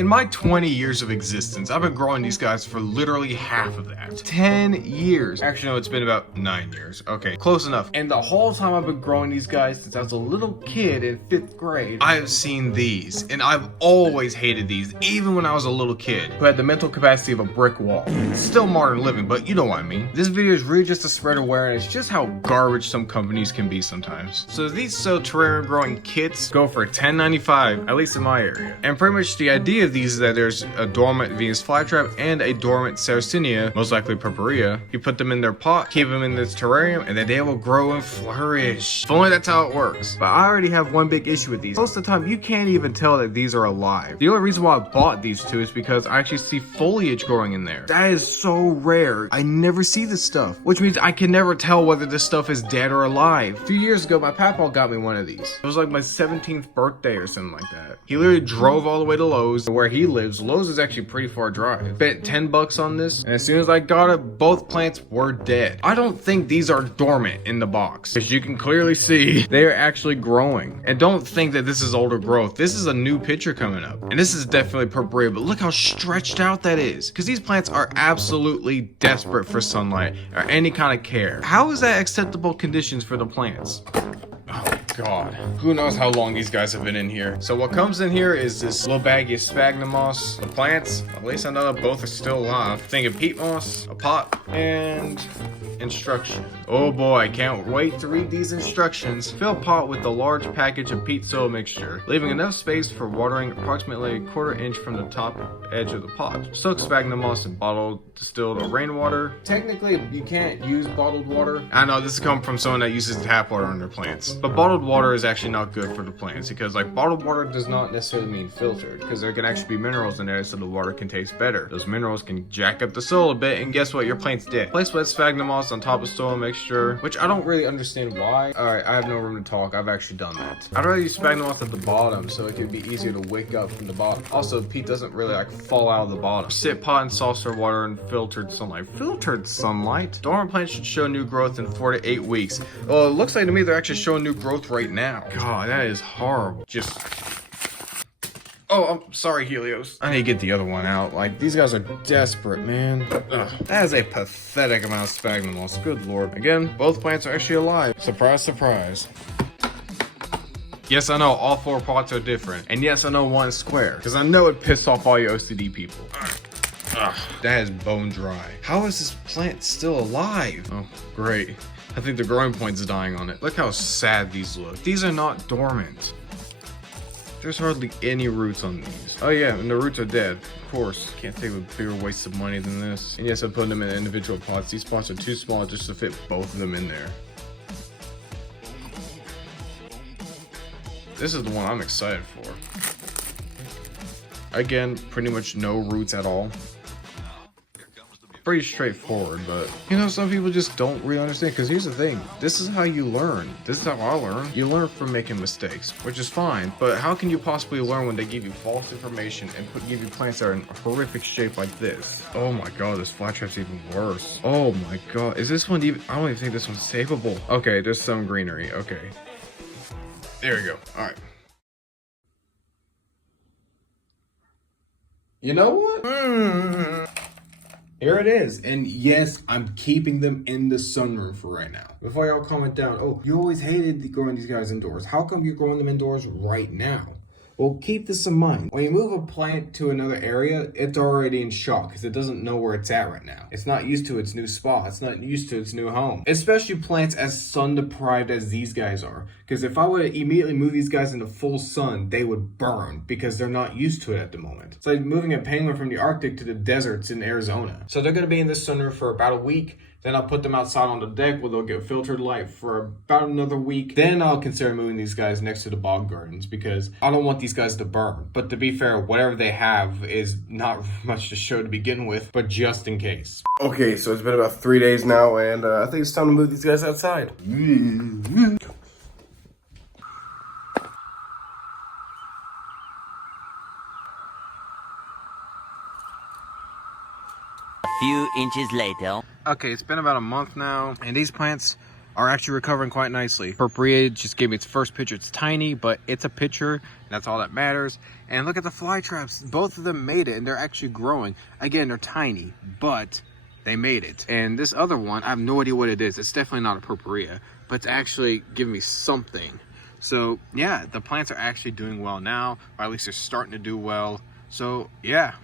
In my 20 years of existence, I've been growing these guys for literally half of that. 10 years. Actually, no, it's been about 9 years. Okay, close enough. And the whole time I've been growing these guys since I was a little kid in 5th grade, I've seen these. And I've always hated these, even when I was a little kid who had the mental capacity of a brick wall. It's still modern living, but you know what I mean. This video is really just to spread awareness just how garbage some companies can be sometimes. So these sell terrarium growing kits go for $10.95, at least in my area. And pretty much the idea of these is that there's a dormant Venus flytrap and a dormant Sarracenia, most likely Purpurea. You put them in their pot, keep them in this terrarium, and then they will grow and flourish. If only that's how it works. But I already have one big issue with these. Most of the time, you can't even tell that these are alive. The only reason why I bought these two is because I actually see foliage growing in there. That is so rare. I never see this stuff, which means I can never tell whether this stuff is dead or alive. A few years ago, my papa got me one of these. It was like my 17th birthday or something like that. He literally drove all the way to Lowe's, where he lives. Lowe's is actually pretty far drive. Spent 10 bucks on this, and as soon as I got it, both plants were dead. I don't think these are dormant in the box, because you can clearly see they are actually growing. And don't think that this is older growth. This is a new picture coming up, and this is definitely Purpurea, but look how stretched out that is, because these plants are absolutely desperate for sunlight or any kind of care. How is that acceptable conditions for the plants? Oh God, who knows how long these guys have been in here. So what comes in here is this little baggie of sphagnum moss. The plants, at least I know that both are still alive. Think of peat moss, a pot, and instruction. Oh boy, I can't wait to read these instructions. Fill pot with the large package of peat soil mixture, leaving enough space for watering approximately a 1/4 inch from the top edge of the pot. Soak sphagnum moss in bottled, distilled, or rainwater. Technically, you can't use bottled water. I know this has come from someone that uses tap water on their plants. But bottled water is actually not good for the plants, because like bottled water does not necessarily mean filtered, because there can actually be minerals in there, so the water can taste better. Those minerals can jack up the soil a bit, and guess what? Your plant's dead. Place wet sphagnum moss on top of soil mixture, which I don't really understand why. Alright, I have no room to talk. I've actually done that. I'd rather use sphagnum moss at the bottom, so it could be easier to wick up from the bottom. Also, peat doesn't really like fall out of the bottom. Sit pot in saucer water and filtered sunlight. Filtered sunlight? Dormant plants should show new growth in 4 to 8 weeks. Well, it looks like to me they're actually showing new growth right now. God, that is horrible. Just... Oh, I'm sorry, Helios. I need to get the other one out. Like, these guys are desperate, man. Ugh. That is a pathetic amount of sphagnum moss. Good lord. Again, both plants are actually alive. Surprise, surprise. Yes, I know, all 4 pots are different. And yes, I know one's square, because I know it pissed off all you OCD people. Ugh, that is bone dry. How is this plant still alive? Oh, great. I think the growing point's dying on it. Look how sad these look. These are not dormant. There's hardly any roots on these. Oh yeah, and the roots are dead. Of course, can't think of a bigger waste of money than this. And yes, I'm putting them in individual pots. These pots are too small just to fit both of them in there. This is the one I'm excited for. Again, pretty much no roots at all. Pretty straightforward, but you know, some people just don't really understand, because here's the thing, this is how you learn. This is how I learn. You learn from making mistakes, which is fine, but how can you possibly learn when they give you false information and give you plants that are in horrific shape like this? Oh my god, this flytrap's even worse. Oh my god, is this one even, I don't even think this one's savable. Okay, there's some greenery. Okay, there we go. All right. You know what? Here it is, and yes, I'm keeping them in the sunroom for right now. Before y'all comment down, oh, you always hated growing these guys indoors. How come you're growing them indoors right now? Well, keep this in mind. When you move a plant to another area, it's already in shock because it doesn't know where it's at right now. It's not used to its new spot. It's not used to its new home. Especially plants as sun deprived as these guys are. Because if I would immediately move these guys into full sun, they would burn because they're not used to it at the moment. It's like moving a penguin from the Arctic to the deserts in Arizona. So they're going to be in this sunroom for about a week. Then I'll put them outside on the deck where they'll get filtered light for about another week. Then I'll consider moving these guys next to the bog gardens because I don't want these guys to burn. But to be fair, whatever they have is not much to show to begin with, but just in case. Okay, so it's been about 3 days now, and I think it's time to move these guys outside. Few inches later. Okay, it's been about a month now, and these plants are actually recovering quite nicely. Purpurea just gave me its first picture. It's tiny, but it's a picture, and that's all that matters. And look at the fly traps. Both of them made it, and they're actually growing. Again, they're tiny, but they made it. And this other one, I have no idea what it is. It's definitely not a purpurea, but it's actually giving me something. So yeah, the plants are actually doing well now, or at least they're starting to do well. So yeah.